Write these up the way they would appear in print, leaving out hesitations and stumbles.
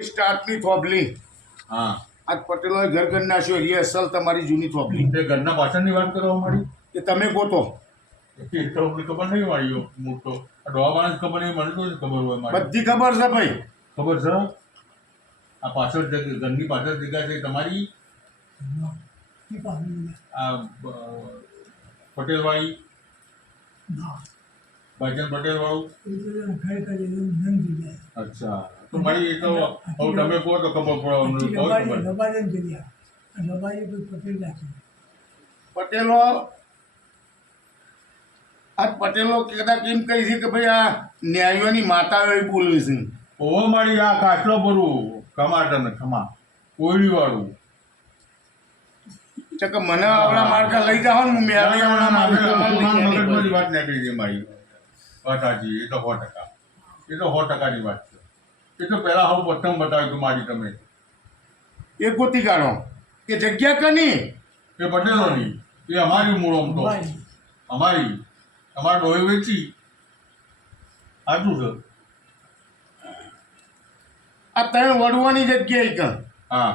સ્ટાર્ટની થોભલી હા આજ પટેલોએ ઘર કરી નાખ્યો એ અસલ તમારી જૂની થોભલી તે ઘરના પાછળની વાત કરવા માંડી એ તમે ગોતો એ તો અમને ખબર નહીં મારી મોટો આ ડોહા માણસ ખબર નહીં મને તો જ ખબર હોય મારી બધી ખબર છે ભાઈ. ખબર છે આ પાછળ ઘરની પાછળ જગ્યા છે તમારી આ પટેલવાળી ભાઈચંદ પટેલ વાળું અચ્છા તો મારી એ તો હવે તમે કહો તો ખબર પડે પટેલો આજ પટેલો કદાચ એમ કહી છે કે ભાઈ આ ન્યાયોની માતાઓ એ બોલવી છે. ઓહો મારી આ કાચલો ભરવું ટમાટર ને ખમા કોયડી વાળું કે મને આપણા માર્કા લઈ જાઓ ને હું મેળવી મગજની વાત નીકળી ગઈ મારી વાત સાચી એ તો 100% એ તો 100%ની વાત છે એ તો પહેલા હું પ્રથમ બતાવ્યું હતું મારી તમે એ ગોતી કાઢો એ જગ્યા કની એ પટેલોની એ અમારી મૂળોમ તો અમારી તમારા ડોહે વેચી સાચું છે આ ત્રણ વડવાની જગ્યા એક હા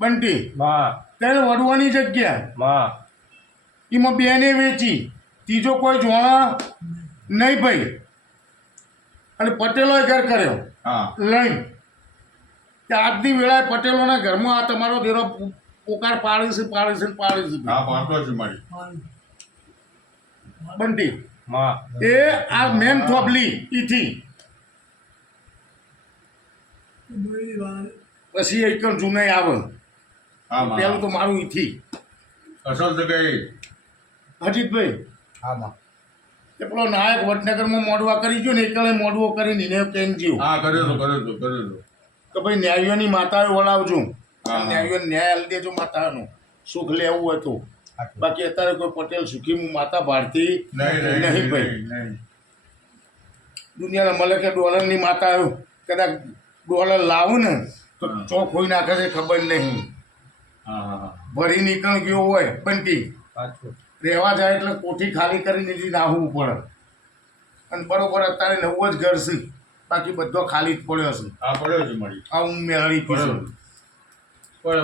બંટી ત્રણ વડવાની જગ્યા એમાં બેને વેચી ત્રીજો કોઈ જોણા નહીં ભાઈ અને પટેલોએ ઘર કર્યો હા લઈને તે આજની વેળાએ પટેલોના ઘરમાં આ તમારો દેરો પોકાર પાડે છે હા પાડતો છે મારી બંટી એ આ મેન થોભલી ઈથી પછી એકમ જૂનાઈ આવે હા પેલું તો મારું ઈથી અસલ જગ્યાએ અજીતભાઈ તે પેલો નાયક વડનગરમાં મોડવા કરી ગયો ને એકલે મોડવો કરીને એને કેમ જીવ હા કર્યો તો કે ભાઈ ન્યાયોની માતાએ વળાવજો હા. ન્યાયો ન્યાય આલી દેજો માતાનો સુખ લેવું હોય તો બાકી અત્યારે કોઈ પટેલ સુખી માતા ભારતી નહીં ભાઈ નહીં દુનિયાના મલકે ડોલરની માતા આવ્યો કદાચ ડોલર લાવું ને તો ચોક હોઈ નાખે છે ખબર નહીં હા ભરી નીકળ ગયો હોય બંટી રહેવા જાય એટલે કોઠી ખાલી કરીને એથી નાહવું પડે અને બરોબર અત્યારે નવું જ ઘર છે બાકી બધો ખાલી જ પડ્યો છે હા પડ્યો છે મારી આ હું મેળવી પડ્યો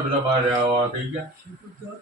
બધા બહાર રહ્યા થઈ ગયા